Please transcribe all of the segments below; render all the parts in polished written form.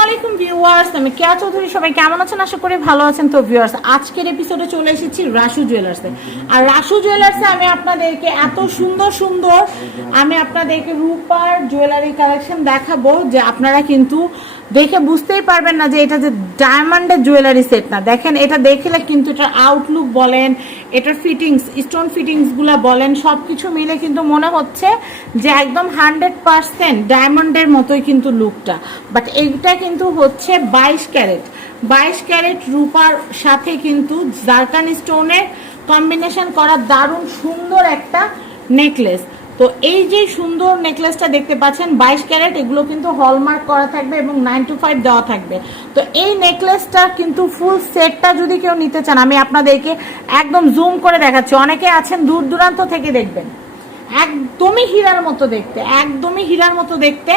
আসসালামু আলাইকুম ভিউয়ার্স, আমি কেয়া চৌধুরী। সবাই কেমন আছেন? আশা করি ভালো আছেন। তো ভিউয়ার্স, আজকের এপিসোডে চলে এসেছি রাসু জুয়েলার্সে। আর রাসু জুয়েলার্সে আমি আপনাদেরকে এত সুন্দর সুন্দর রূপার জুয়েলারি কালেকশন দেখাবো যে আপনারা কিন্তু দেখে বুঝতেই পারবেন না যে এটা যে ডায়মন্ডের জুয়েলারি সেট না। দেখেন, এটা দেখলে কিন্তু এটার আউটলুক বলেন, এটার ফিটিংস, স্টোন ফিটিংসগুলো বলেন, সব কিছু মিলে কিন্তু মনে হচ্ছে যে একদম 100% ডায়মন্ডের মতোই কিন্তু লুকটা। বাট এইটা কিন্তু হচ্ছে 22 ক্যারেট রূপার সাথে কিন্তু জারকান স্টোনের কম্বিনেশন করা দারুণ সুন্দর একটা নেকলেস। তো এই যে সুন্দর নেকলেসটা দেখতে পাচ্ছেন 22 ক্যারেট, এগুলো কিন্তু হলমার্ক করা থাকবে এবং 925 দেওয়া থাকবে। তো এই নেকলেসটা কিন্তু ফুল সেটটা যদি কেউ নিতে চান, আমি আপনাদেরকে একদম জুম করে দেখাচ্ছি। অনেকে আছেন দূর দূরান্ত থেকে দেখবেন, একদমই হীরার মতো দেখতে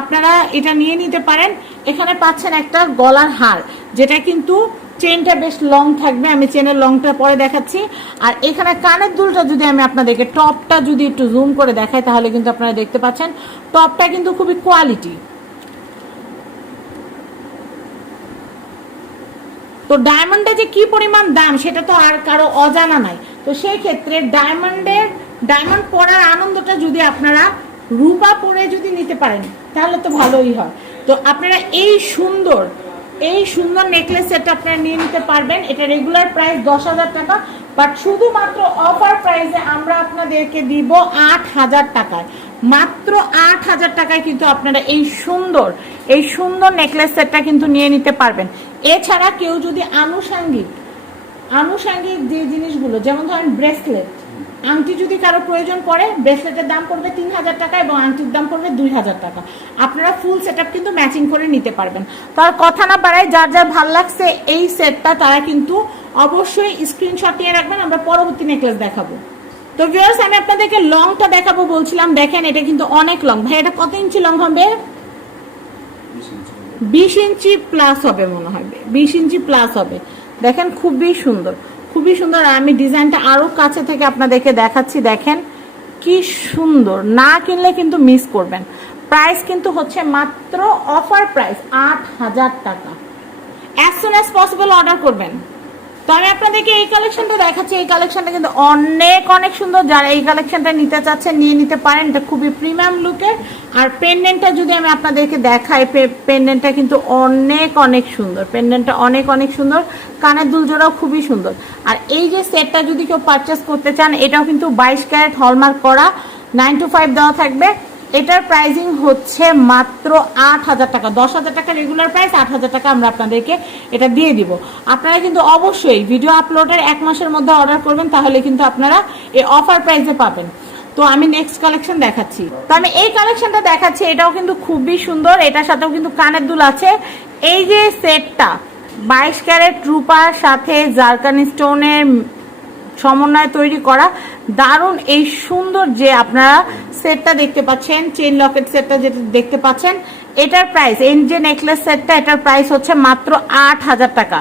আপনারা এটা নিয়ে নিতে পারেন। এখানে পাচ্ছেন একটা গলার হার, যেটা কিন্তু চেনটা বেশ লং থাকবে, আমি চেনের লংটা পরে দেখাচ্ছি। আর এখানে কানের দুলটা যদি আমি আপনাদেরকে টপটা যদি একটু জুম করে দেখাই, তাহলে কিন্তু আপনারা দেখতে পাচ্ছেন টপটা কিন্তু খুবই কোয়ালিটি। তো ডায়মন্ডে যে কি পরিমাণ দাম সেটা তো আর কারো অজানা নাই। তো সেই ক্ষেত্রে ডায়মন্ড পরার আনন্দটা যদি আপনারা রূপা পরে যদি নিতে পারেন তাহলে তো ভালোই হয়। তো আপনারা এই সুন্দর নেকলেস সেট আপনারা নিয়ে নিতে পারবেন। এটা রেগুলার প্রাইস 10,000 টাকা, বাট শুধুমাত্র অফার প্রাইসে আমরা আপনাদেরকে দিব 8,000 টাকায়। মাত্র 8,000 টাকায় কিন্তু আপনারা এই সুন্দর নেকলেস সেটটা কিন্তু নিয়ে নিতে পারবেন। এছাড়া কেউ যদি আনুষাঙ্গিক যে জিনিসগুলো, যেমন ধরেন ব্রেসলেট, আংটি যদি কারো প্রয়োজন পড়ে, ব্রেসলেটের দাম পড়বে 3,000 টাকা এবং আংটির দাম পড়বে 2,000 টাকা। আপনারা ফুল সেটআপ কিন্তু ম্যাচিং করে নিতে পারবেন। তার কথা না বাড়াই, যার ভাল লাগছে এই সেটটা তারা কিন্তু অবশ্যই স্ক্রিনশট নিয়ে রাখবেন, আমরা পরবর্তী নেকলেস দেখাবো। তো ভিউয়ার্স, আমি আপনাদেরকে লংটা দেখাবো বলছিলাম। দেখেন, এটা কিন্তু অনেক লং। ভাই, এটা কত ইঞ্চি লং হবে? 20 ইঞ্চি প্লাস হবে মনে হয়, 20 ইঞ্চি প্লাস হবে। দেখেন, খুবই সুন্দর। আমি ডিজাইনটা আরো কাছে থেকে আপনাদেরকে দেখাচ্ছি। দেখেন কি সুন্দর, না কিনলে কিন্তু মিস করবেন। প্রাইস কিন্তু হচ্ছে মাত্র অফার প্রাইস 8,000 টাকা। As soon as possible order করবেন। তো আমি আপনাদেরকে এই কালেকশনটা দেখাচ্ছি। এই কালেকশনটা কিন্তু অনেক সুন্দর। যারা এই কালেকশনটা নিতে চাচ্ছেন নিয়ে নিতে পারেন। এটা খুবই প্রিমিয়াম লুকের। আর পেন্ডেন্টটা যদি আমি আপনাদেরকে দেখাই, পেন্ডেন্টটা কিন্তু অনেক সুন্দর। পেন্ডেন্টটা অনেক সুন্দর। কানের দুল জোড়াও খুবই সুন্দর। আর এই যে সেটটা যদি কেউ পারচেস করতে চান, এটাও কিন্তু 22 ক্যারেট হলমার্ক করা, 925 দেওয়া থাকবে। এটার প্রাইসিং হচ্ছে মাত্র 8,000 টাকা। 10,000 টাকা রেগুলার প্রাইস, 8,000 টাকা আমরা আপনাদেরকে এটা দিয়ে দিব। আপনারা কিন্তু অবশ্যই ভিডিও আপলোডের 1 মাসের মধ্যে অর্ডার করবেন, তাহলে কিন্তু আপনারা এই অফার প্রাইসে পাবেন। তো আমি নেক্সট কালেকশন দেখাচ্ছি। তো আমি এই কালেকশনটা দেখাচ্ছি, এটাও কিন্তু খুবই সুন্দর। এটার সাথেও কিন্তু কানের দুল আছে। এই যে সেটটা 22 ক্যারেট রূপার সাথে জারকান স্টোনের সমন্বয়ে তৈরি করা দারুণ এই সুন্দর যে আপনারা সেটটা দেখতে পাচ্ছেন, চেন লকেট সেটটা যেটা দেখতে পাচ্ছেন, এটার প্রাইস, এই যে নেকলেস সেটটা, এটার প্রাইস হচ্ছে মাত্র 8,000 টাকা।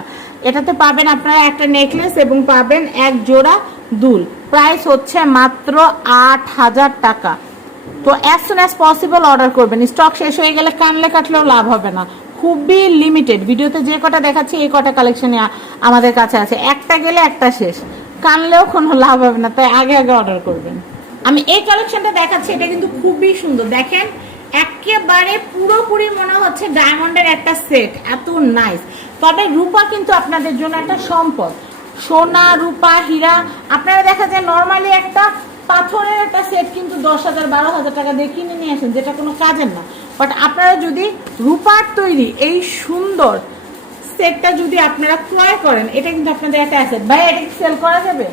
এটাতে পাবেন আপনারা একটা নেকলেস এবং পাবেন এক জোড়া দুল। প্রাইস হচ্ছে মাত্র 8,000 টাকা। তো as soon as possible order করবেন। স্টক শেষ হয়ে গেলে কানলে কাটলেও লাভ হবে না। খুবই লিমিটেড। ভিডিওতে যে কটা দেখাচ্ছি এই কটা কালেকশনে আমাদের কাছে আছে। একটা গেলে একটা শেষ, কানলেও কোনো লাভ হবে না, তাই আগে অর্ডার করবেন। আমি এই কালেকশনটা দেখাচ্ছি, এটা কিন্তু খুবই সুন্দর। দেখেন, একেবারে পুরোপুরি মনে হচ্ছে ডায়মন্ডের একটা সেট, এত নাইস। তবে রূপা কিন্তু আপনাদের জন্য একটা সম্পদ। সোনা, রূপা, হীরা, আপনারা দেখা যায় নর্মালি একটা পাথরের একটা সেট কিন্তু 10,000 12,000 টাকা দিয়ে কিনে নিয়ে আসেন, যেটা কোনো কাজের না। বাট আপনারা যদি রূপার তৈরি এই সুন্দর সেটটা যদি আপনারা ক্রয় করেন, এটা কিন্তু আপনাদের একটা অ্যাসেট। ভাই, এটা কি সেল করা যাবে?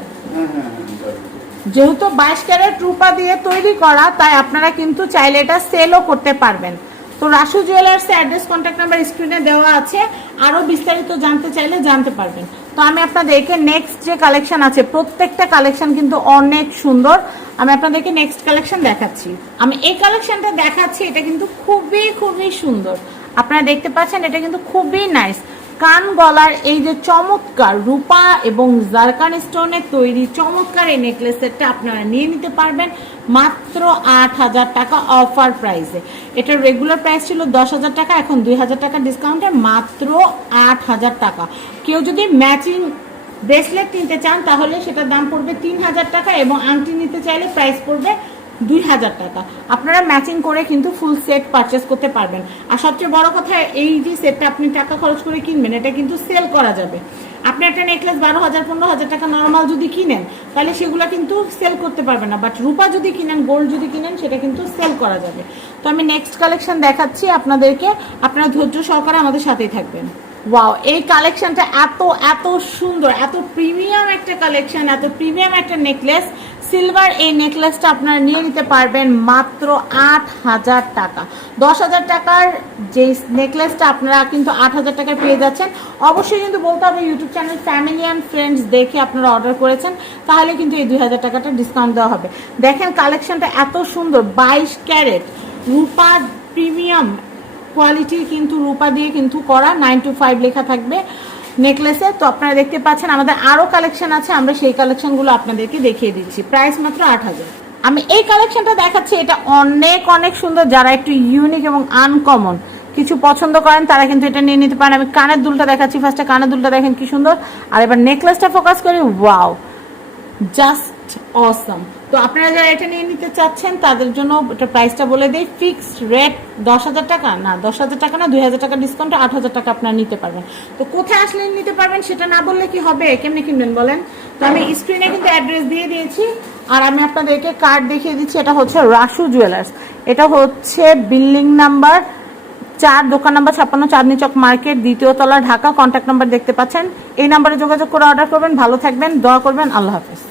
যেহেতু 22 ক্যারেট রূপা দিয়ে তৈরি করা, তাই আপনারা কিন্তু চাইলে এটা সেলও করতে পারবেন। তো রাসু জুয়েলার্সের অ্যাড্রেস, কন্ট্যাক্ট নাম্বার স্ক্রিনে দেওয়া আছে। আরও বিস্তারিত জানতে চাইলে জানতে পারবেন। তো আমি আপনাদেরকে নেক্সট যে কালেকশন আছে, প্রত্যেকটা কালেকশন কিন্তু অনেক সুন্দর। আমি আপনাদেরকে নেক্সট কালেকশন দেখাচ্ছি। আমি এই কালেকশনটা দেখাচ্ছি, এটা কিন্তু খুবই সুন্দর। আপনারা দেখতে পাচ্ছেন, এটা কিন্তু খুবই নাইস। কান গলার এই যে চমৎকার রূপা এবং জারকান স্টোনের তৈরি চমৎকার এই নেকলেস সেটটা আপনারা নিয়ে নিতে পারবেন মাত্র 8,000 টাকা অফার প্রাইসে। এটার রেগুলার প্রাইস ছিল 10,000 টাকা, এখন 2,000 টাকা ডিসকাউন্টে মাত্র 8,000 টাকা। কেউ যদি ম্যাচিং ব্রেসলেট নিতে চান তাহলে সেটার দাম পড়বে 3,000 টাকা, এবং আংটি নিতে চাইলে প্রাইস পড়বে 2,000 টাকা। আপনারা ম্যাচিং করে কিন্তু ফুল সেট পারচেস করতে পারবেন। আর সবচেয়ে বড় কথা, এই যে সেটটা আপনি টাকা খরচ করে কিনবেন, এটা কিন্তু সেল করা যাবে। আপনি একটা নেকলেস 12,000 15,000 টাকা নর্মাল যদি কিনেন তাহলে সেগুলো কিন্তু সেল করতে পারবেন না, বাট রূপা যদি কিনেন, গোল্ড যদি কিনেন, সেটা কিন্তু সেল করা যাবে। তো আমি নেক্সট কালেকশন দেখাচ্ছি আপনাদেরকে, আপনারা ধৈর্য সহকারে আমাদের সাথেই থাকবেন। ওয়াও, এই কালেকশনটা এত এত সুন্দর, এত প্রিমিয়াম একটা কালেকশন, এত প্রিমিয়াম একটা নেকলেস। সিলভার এই নেকলেসটা আপনারা নিয়ে নিতে পারবেন মাত্র 8,000 টাকা। 10,000 টাকার যে নেকলেসটা আপনারা কিন্তু 8,000 টাকায় পেয়ে যাচ্ছেন। অবশ্যই কিন্তু বলতে হবে YouTube channel family and friends দেখে আপনারা অর্ডার করেছেন, তাহলে কিন্তু এই 2,000 টাকাটা ডিসকাউন্ট দেওয়া হবে। দেখেন কালেকশনটা এত সুন্দর, 22 ক্যারেট রূপা, প্রিমিয়াম কোয়ালিটির কিন্তু রূপা দিয়ে কিন্তু করা, 9 to 5 লেখা থাকবে নেকলেসে। তো আপনারা দেখতে পাচ্ছেন আমাদের আরো কালেকশন আছে, আমরা সেই কালেকশনগুলো আপনাদেরকে দেখিয়ে দিচ্ছি। প্রাইস মাত্র 8,000। আমি এই কালেকশনটা দেখাচ্ছি, এটা অনেক অনেক সুন্দর। যারা একটু ইউনিক এবং আনকমন কিছু পছন্দ করেন তারা কিন্তু এটা নিয়ে নিতে পারেন। আমি কানের দুলটা দেখাচ্ছি, ফার্স্টে কানের দুলটা দেখেন কি সুন্দর, আর এবার নেকলেসটা ফোকাস করি। ওয়াও, জাস্ট অসম। তো আপনারা যারা এটা নিয়ে নিতে চাচ্ছেন তাদের জন্য এটা প্রাইসটা বলে দেই, ফিক্সড রেট 10,000 টাকা না, 10,000 টাকা না, 2,000 টাকা ডিসকাউন্টে 8,000 টাকা আপনারা নিতে পারবেন। তো কোথায় আসলে নিতে পারবেন সেটা না বললে কি হবে, কেমনে কিনবেন বলেন? তো আমি স্ক্রিনে কিন্তু অ্যাড্রেস দিয়ে দিয়েছি, আর আমি আপনাদেরকে কার্ড দেখিয়ে দিচ্ছি। এটা হচ্ছে রাসু জুয়েলার্স, এটা হচ্ছে বিল্ডিং নাম্বার 4, দোকান নাম্বার 56, চাঁদনি চক মার্কেট, 2য় তলা, ঢাকা। কন্ট্যাক্ট নাম্বার দেখতে পাচ্ছেন, এই নাম্বারে যোগাযোগ করে অর্ডার করবেন। ভালো থাকবেন, দোয়া করবেন। আল্লাহ হাফেজ।